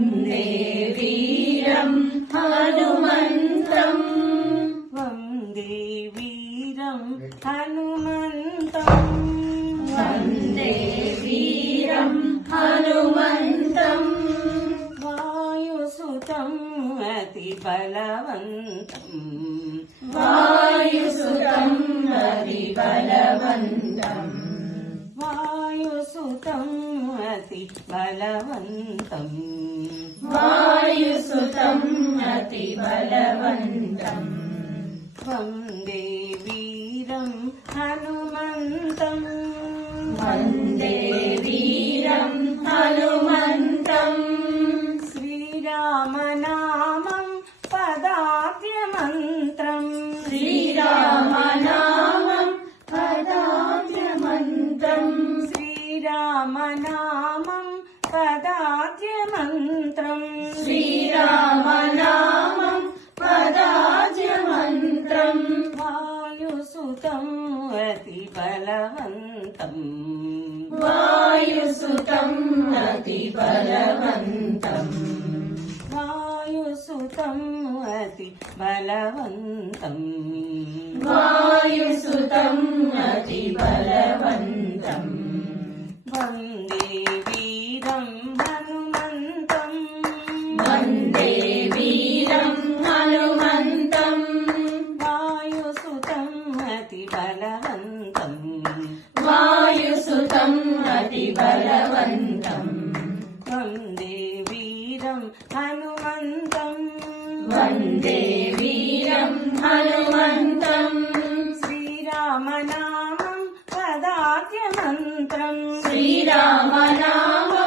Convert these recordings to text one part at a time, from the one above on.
వందే వీరం హనుమంతం వందే వీరం హనుమంతం వందే వీరం హనుమంతం వాయుసుతం అతి బలవంతం వాయుసుతం అతి బలవంతం వాయుసుతం అతి బలవంతం వాయుసుతం అతి బలవంతం వందే వీరం శ్రీరామనామం పదాద్యమంత్రం శ్రీరామనామం పదాద్యమంత్రం వాయుసుతం అతి బలవంతం. వాయుసుతం అతి బలవంతం. హనుమంతం. వందే వీరం హనుమంతం. వాయుసుతం అతి బలవంతం. వాయుసుతం అతి బలవంతం. వందే వీరం హనుమంతం. వందే వీరం హనుమంతం. శ్రీరామనామం పదాద్యమంత్రం శ్రీరామనామం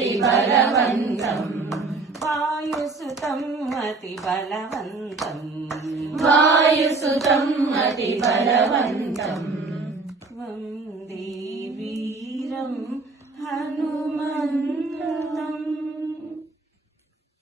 అతి బలవంతం వాయుసుతం అతి బలవంతం వాయుసుతం అతి బలవంతం త్వం దేవీరం హనుమంతం.